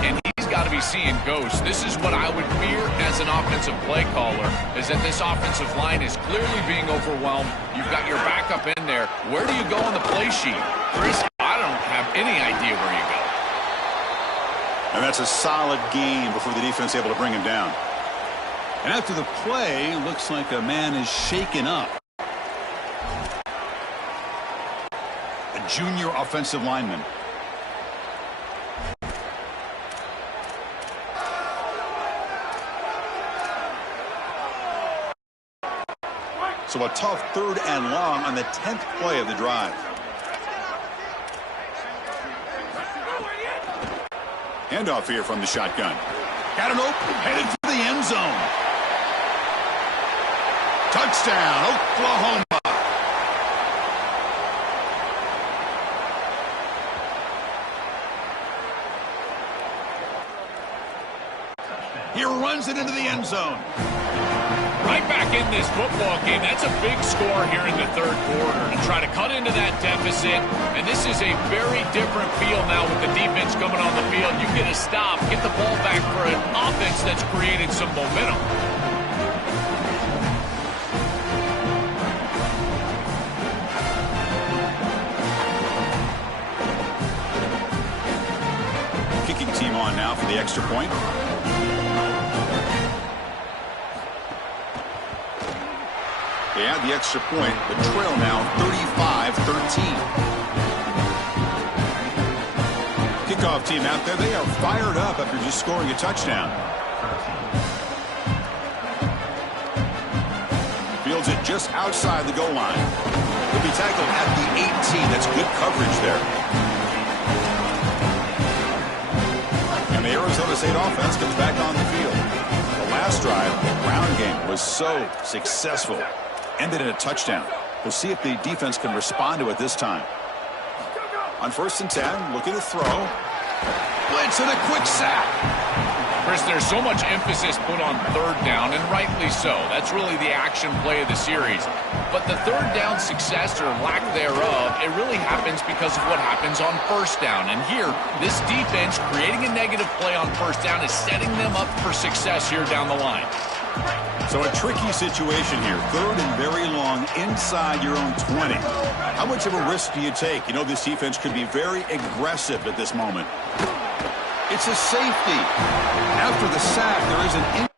and he's got to be be seeing ghosts. This is what I would fear as an offensive play caller, is that this offensive line is clearly being overwhelmed. You've got your backup in there. Where do you go on the play sheet? Chris, I don't have any idea where you go. And that's a solid gain before the defense is able to bring him down. And after the play, looks like a man is shaken up. A junior offensive lineman. So a tough 3rd and long on the 10th play of the drive. Handoff here from the shotgun. Got an open, headed for the end zone. Touchdown, Oklahoma. He runs it into the end zone. Right back in this football game. That's a big score here in the 3rd quarter to try to cut into that deficit. And this is a very different feel now with the defense coming on the field. You get a stop, get the ball back for an offense that's created some momentum. Kicking team on now for the extra point. They add the extra point, but trail now 35-13. Kickoff team out there, they are fired up after just scoring a touchdown. Fields it just outside the goal line. He'll be tackled at the 18. That's good coverage there. And the Arizona State offense comes back on the field. The last drive, the ground game, was so successful. Ended in a touchdown. We'll see if the defense can respond to it this time. On 1st and 10, looking to throw. Blitz and a quick sack. Chris, there's so much emphasis put on 3rd down, and rightly so. That's really the action play of the series. But the 3rd down success or lack thereof, it really happens because of what happens on 1st down. And here, this defense creating a negative play on 1st down is setting them up for success here down the line. So a tricky situation here. 3rd and very long inside your own 20. How much of a risk do you take? You know this defense could be very aggressive at this moment. It's a safety. After the sack, there is an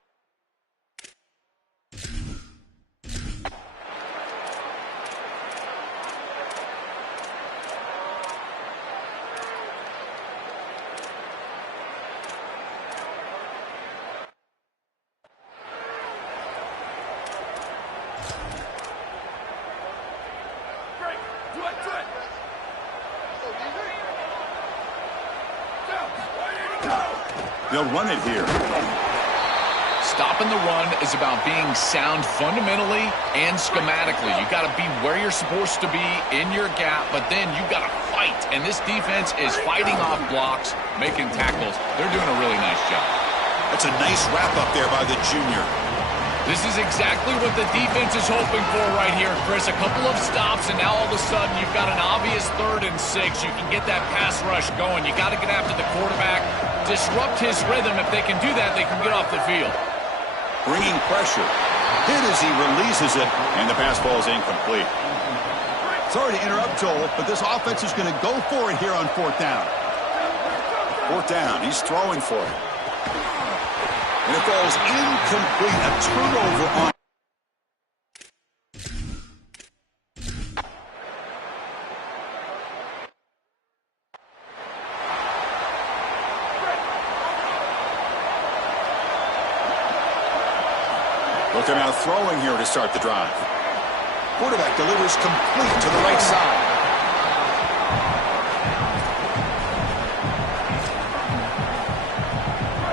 They'll run it here. Stopping the run is about being sound fundamentally and schematically. You got to be where you're supposed to be in your gap, but then you got to fight. And this defense is fighting off blocks, making tackles. They're doing a really nice job. That's a nice wrap up there by the junior. This is exactly what the defense is hoping for right here, Chris. A couple of stops, and now all of a sudden you've got an obvious 3rd and 6. You can get that pass rush going. You got to get after the quarterback, disrupt his rhythm. If they can do that, they can get off the field. Bringing pressure. Hit as he releases it, and the pass ball is incomplete. Sorry to interrupt, Joel, but this offense is going to go for it here on 4th down. 4th down, he's throwing for it. And it falls incomplete. A turnover on. Looking out throwing here to start the drive. Quarterback delivers complete to the right side.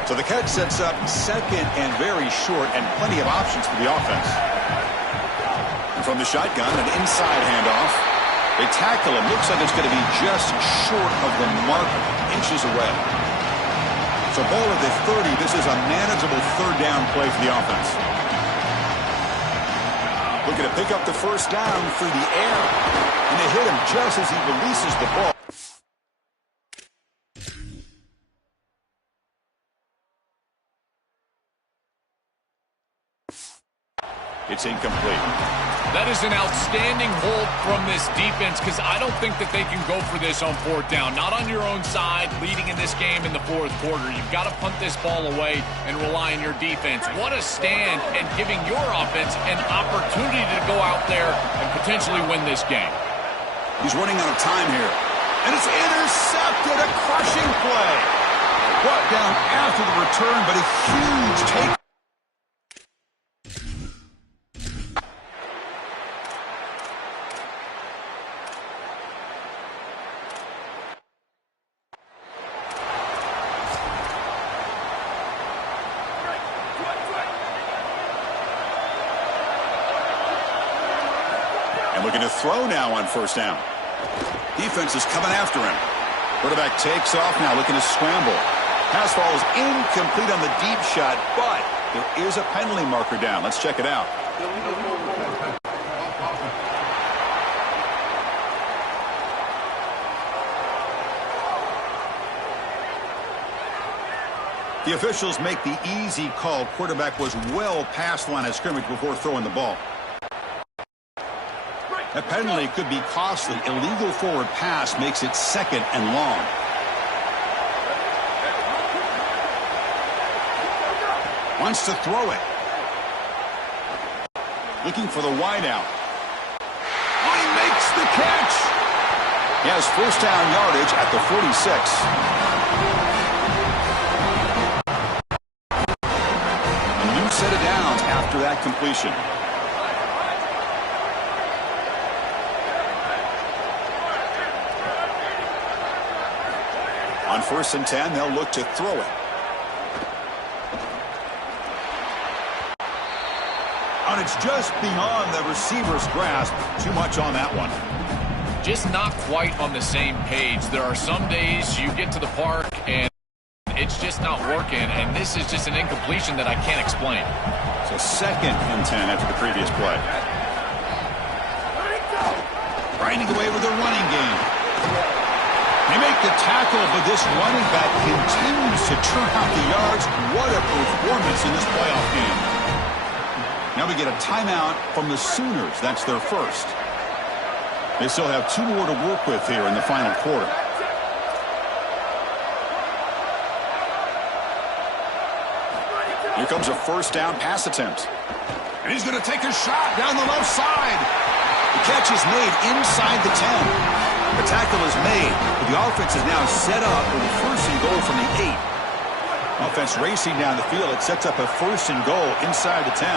So the catch sets up 2nd and very short, and plenty of options for the offense. And from the shotgun, an inside handoff. They tackle him. Looks like it's going to be just short of the mark, inches away. So ball at the 30. This is a manageable 3rd down play for the offense. Looking to pick up the 1st down through the air. And they hit him just as he releases the ball. It's incomplete. That is an outstanding hold from this defense because I don't think that they can go for this on fourth down. Not on your own side, leading in this game in the fourth quarter. You've got to punt this ball away and rely on your defense. What a stand, and giving your offense an opportunity to go out there and potentially win this game. He's running out of time here. And it's intercepted, a crushing play. Brought down after the return, but a huge take. And looking to throw now on first down. Defense is coming after him. Quarterback takes off now, looking to scramble. Pass falls incomplete on the deep shot, but there is a penalty marker down. Let's check it out. The officials make the easy call. Quarterback was well past the line of scrimmage before throwing the ball. A penalty could be costly. Illegal forward pass makes it second and long. Wants to throw it. Looking for the wideout. Oh, he makes the catch. He has first down yardage at the 46. A new set of downs after that completion. On 1st and 10, they'll look to throw it. And it's just beyond the receiver's grasp. Too much on that one. Just not quite on the same page. There are some days you get to the park and it's just not working, and this is just an incompletion that I can't explain. So 2nd and 10 after the previous play. Grinding away with a running game. They make the tackle, but this running back continues to turn out the yards. What a performance in this playoff game. Now we get a timeout from the Sooners. That's their first. They still have 2 more to work with here in the final quarter. Here comes a first down pass attempt. And he's going to take a shot down the left side. The catch is made inside the 10. The tackle is made, but the offense is now set up for the 1st and goal from the 8. Offense racing down the field. It sets up a 1st and goal inside the 10.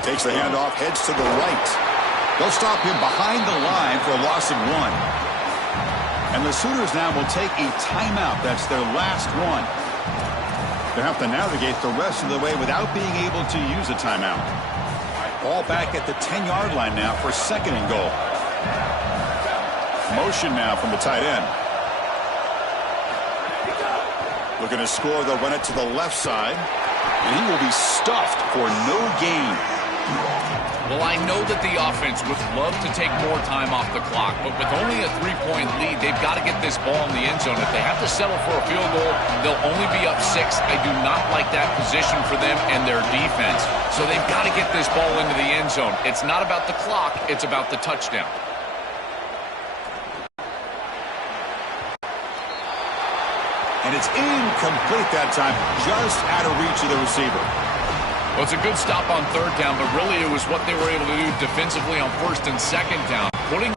Takes the handoff, heads to the right. They'll stop him behind the line for a loss of 1. And the Sooners now will take a timeout. That's their last one. They'll have to navigate the rest of the way without being able to use a timeout. Ball back at the 10-yard line now for 2nd and goal. Motion now from the tight end. Looking to score, they'll run it to the left side. And he will be stuffed for no gain. Well, I know that the offense would love to take more time off the clock, but with only a 3-point lead, they've got to get this ball in the end zone. If they have to settle for a field goal, they'll only be up 6. I do not like that position for them and their defense. So they've got to get this ball into the end zone. It's not about the clock, it's about the touchdown. And it's incomplete that time, just out of reach of the receiver. Well, it's a good stop on 3rd down, but really it was what they were able to do defensively on 1st and 2nd down. Putting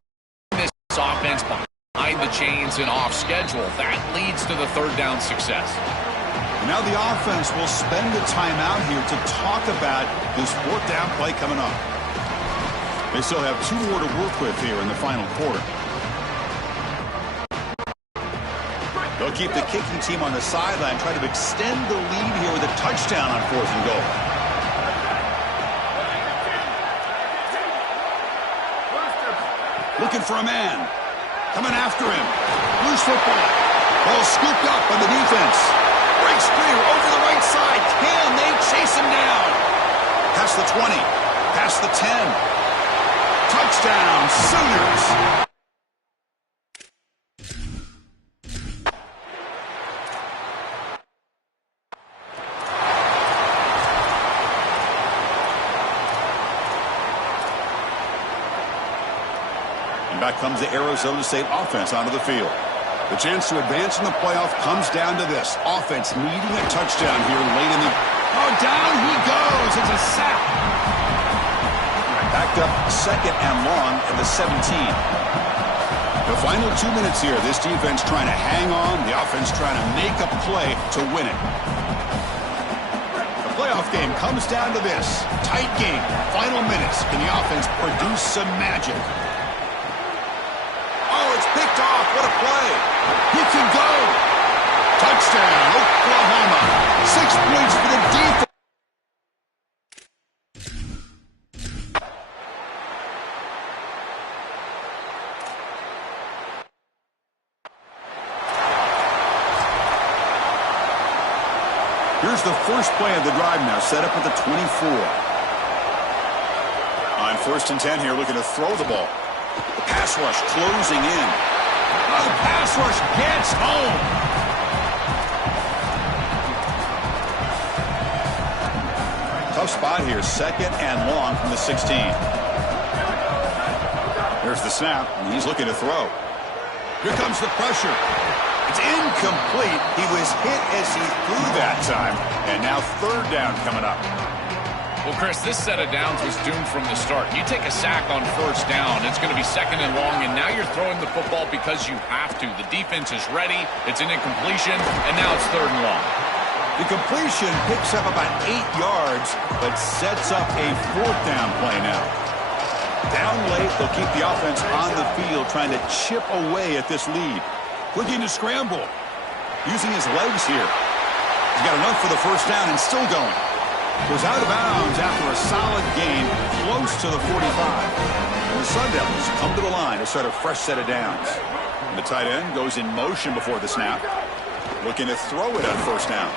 this offense behind the chains and off schedule, that leads to the 3rd down success. Now the offense will spend the timeout here to talk about this 4th down play coming up. They still have 2 more to work with here in the final quarter. They'll keep the kicking team on the sideline, try to extend the lead here with a touchdown on 4th and goal. Looking for a man. Coming after him. Loose football. Ball scooped up by the defense. Breaks free over the right side. Can they chase him down? Past the 20. Past the 10. Touchdown, Sooners. back comes the Arizona State offense onto the field. The chance to advance in the playoff comes down to this. Offense needing a touchdown here late in the... Oh, down he goes. It's a sack. Backed up second and long at the 17. The final 2 minutes here. This defense trying to hang on. The offense trying to make a play to win it. The playoff game comes down to this. Tight game. Final minutes. Can the offense produce some magic? Oh, it's picked off. What a play. He can go. Touchdown, Oklahoma. 6 points for the defense. Here's the first play of the drive now, set up at the 24. On 1st and 10 here, looking to throw the ball. The pass rush closing in. Oh, the pass rush gets home. Tough spot here, 2nd and long from the 16. There's the snap, and he's looking to throw. Here comes the pressure. It's incomplete. He was hit as he threw that time. And now 3rd down coming up. Well, Chris, this set of downs was doomed from the start. You take a sack on 1st down, it's going to be 2nd and long, and now you're throwing the football because you have to. The defense is ready. It's an incompletion, and now it's 3rd and long. The completion picks up about 8 yards, but sets up a 4th down play now. Down late, they'll keep the offense on the field, trying to chip away at this lead. Looking to scramble. Using his legs here. He's got enough for the 1st down and still going. Goes out of bounds after a solid gain close to the 45. And the Sun Devils come to the line to start a fresh set of downs. And the tight end goes in motion before the snap. Looking to throw it on 1st down.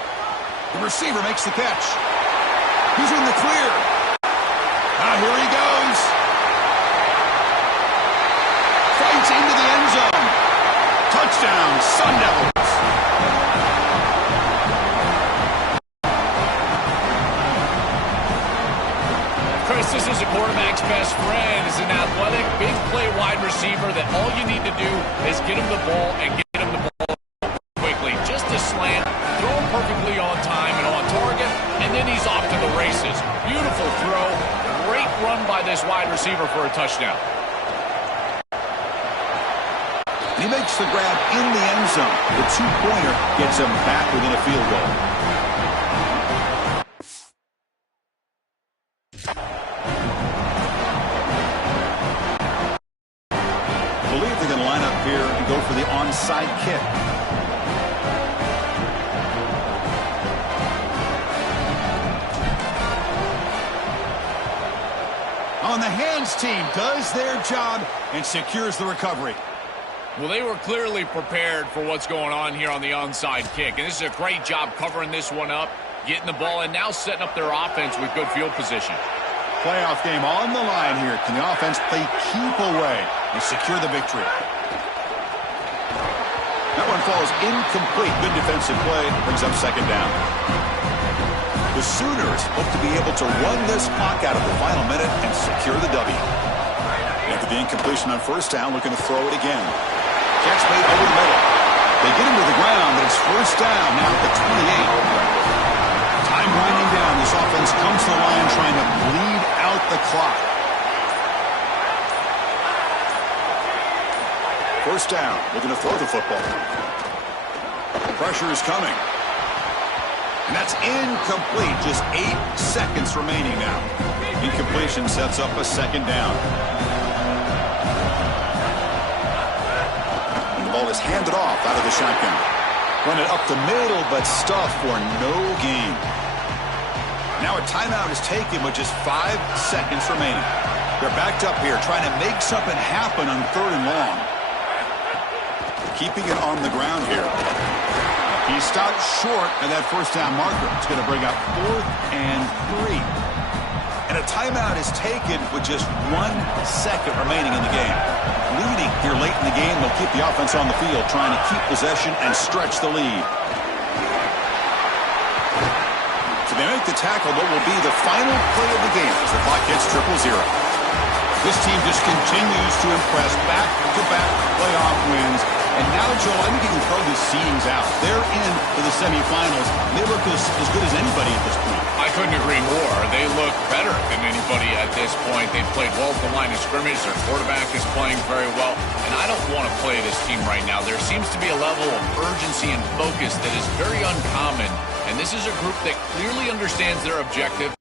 The receiver makes the catch. He's in the clear. Now here he goes. Fights into the end zone. Touchdown, Sun Devils. Chris, this is a quarterback's best friend. Is an athletic, big play wide receiver that all you need to do is get him the ball and get him the ball quickly. Just a slant, throw him perfectly on time and on target, and then he's off to the races. Beautiful throw. Great run by this wide receiver for a touchdown. He makes the grab in the end zone. The 2-pointer gets him back within a field goal. I believe they're going to line up here and go for the onside kick. On the hands team does their job and secures the recovery. Well, they were clearly prepared for what's going on here on the onside kick. And this is a great job covering this one up, getting the ball, and now setting up their offense with good field position. Playoff game on the line here. Can the offense play keep away and secure the victory? That one falls incomplete. Good defensive play. Brings up 2nd down. The Sooners hope to be able to run this clock out of the final minute and secure the W. After the incompletion on 1st down, looking to throw it again. Catch made over the middle. They get him to the ground, but it's 1st down now at the 28. Time winding down. This offense comes to the line trying to bleed out the clock. 1st down, looking to throw the football. Pressure is coming. And that's incomplete. Just 8 seconds remaining now. Incompletion sets up a 2nd down. Ball is handed off out of the shotgun. Run it up the middle, but stuffed for no gain. Now a timeout is taken with just 5 seconds remaining. They're backed up here, trying to make something happen on 3rd and long. Keeping it on the ground here. He stopped short of that 1st down marker. It's going to bring up 4th and 3. And a timeout is taken with just 1 second remaining in the game. Leading here late in the game, they'll keep the offense on the field, trying to keep possession and stretch the lead. So they make the tackle, what will be the final play of the game as the clock hits 0-0. This team just continues to impress, back-to-back playoff wins. And now, Joe, I think you can throw the seedings out. They're in to the semifinals. They look as good as anybody at this point. I couldn't agree more. They look better than anybody at this point. They've played well at the line of scrimmage. Their quarterback is playing very well. And I don't want to play this team right now. There seems to be a level of urgency and focus that is very uncommon. And this is a group that clearly understands their objective.